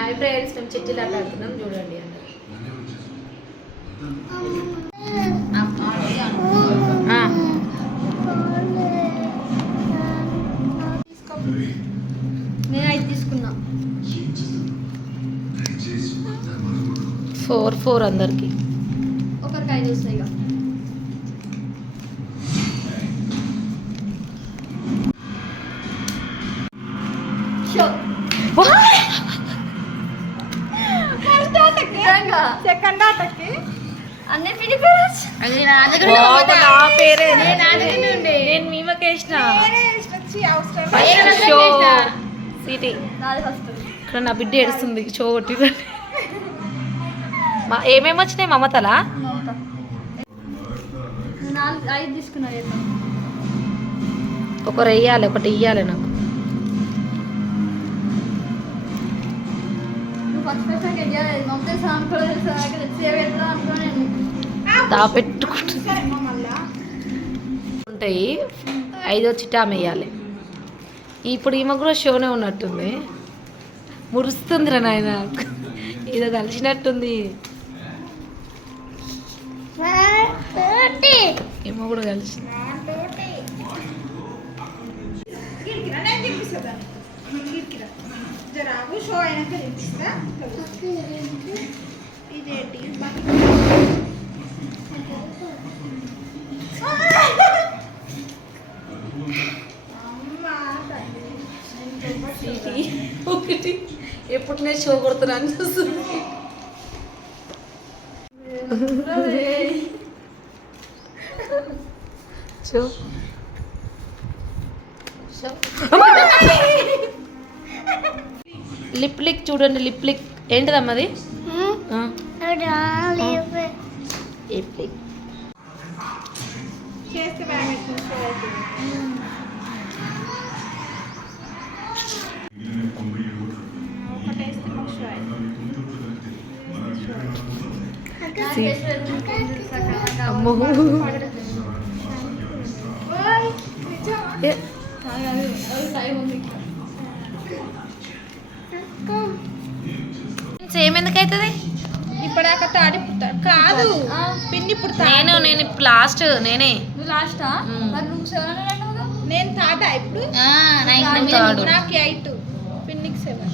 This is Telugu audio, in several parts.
హాయ్ ఫ్రెండ్స్, మేము చిట్టీలు ఆడుతున్నాం చూడండి. నేను 5 తీసుకున్నా. 4 అందరికి ఒకరికి 5 వస్తాయి. సెకండ్ ఆటకి అన్ని పిడిపేరస్ నేను మీమకేసిన సిటీ ఇక్కడ నా బిడ్డ ఏడుస్తుంది. షో కొట్టి ఏమేమి వచ్చినాయి మమతలా? 5 తీసుకున్నా. ఒకరు వెయ్యాలి, ఒకటి ఇయ్యాలి నాకు. ఉంటాయి 5 చిట్టా ఆమె వేయాలి. ఇప్పుడు ఈమె కూడా షోనే ఉన్నట్టుంది. మురుస్తుంది రా నాయన, ఇదో కలిసినట్టుంది. ఏమో కూడా కలిసి షో అయినాక ఇదేంటి ఒకటి ఎప్పుడు నేను షో కొడుతున్నాను చూస్తుంది. షో లిప్ లిక్ చూడండి. లిప్ లిక్ ఏంటిదమ్మది? లిప్ లిక్ అమ్మో సేమ్ ఎందుకు అవుతుంది? ఇప్పటిదాకా తాడి పుడతాడు కాదు, పిన్ని పుడతాడు. నేను ఇప్పుడు లాస్ట్. నేనే లాస్టా? నేను తాట ఇప్పుడు. నాకు 8, పిన్నికి 7.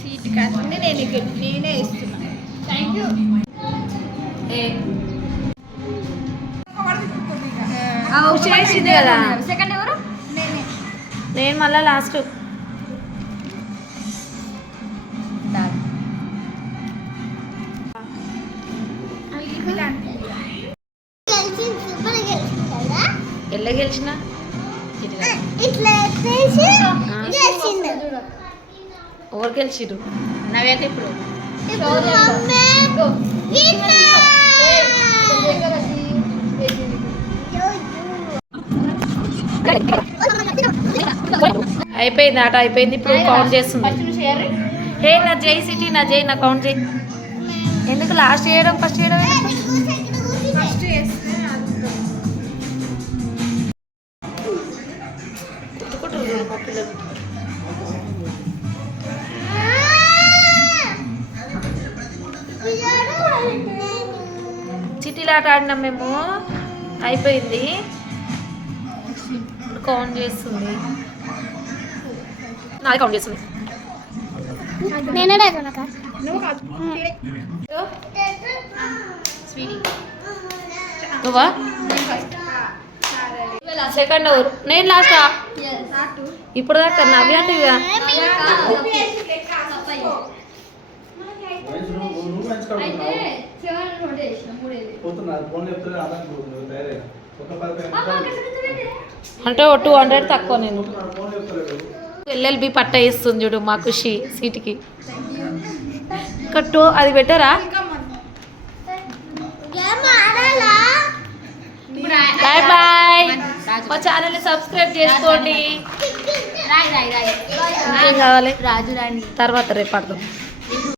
సీట్ కాకుండా నేనే ఇస్తున్నా. Thank you. చేసింది కదా. సెకండ్ ఎవరు? నేను మళ్ళా లాస్ట్. ఎలా గెలిచిన? ఎవరు గెలిచిరు? నవ్యాక ఇప్పుడు అయిపోయింది, ఆట అయిపోయింది. ఇప్పుడు కౌంట్ చేస్తుంది. హే నా జై సిటీ, నా జై, నా కౌంట్ చేయి. ఎందుకు లాస్ట్ చేయడం, ఫస్ట్ చేయడం? చిట్టీలు ఆట ఆడినాం మేము. అయిపోయింది, కౌంట్ చేస్తుంది. నాది కౌంట్ చేస్తుంది. నువ్వా? సెకండ్ ఎవరు? నేను లాస్టా? ఇప్పుడు దాకా నవ్యాటిగా. అంటే 200 తక్కువ. నేను ఎల్ఎల్బి పట్ట ఇస్తుంది చూడు మా ఖుషి సీటుకి. కట్టు అది పెట్టరా? Bye bye. మా ఛానల్ని సబ్స్క్రైబ్ చేసుకోండి. ఇంకేం కావాలి? తర్వాత రేపు పడదాం.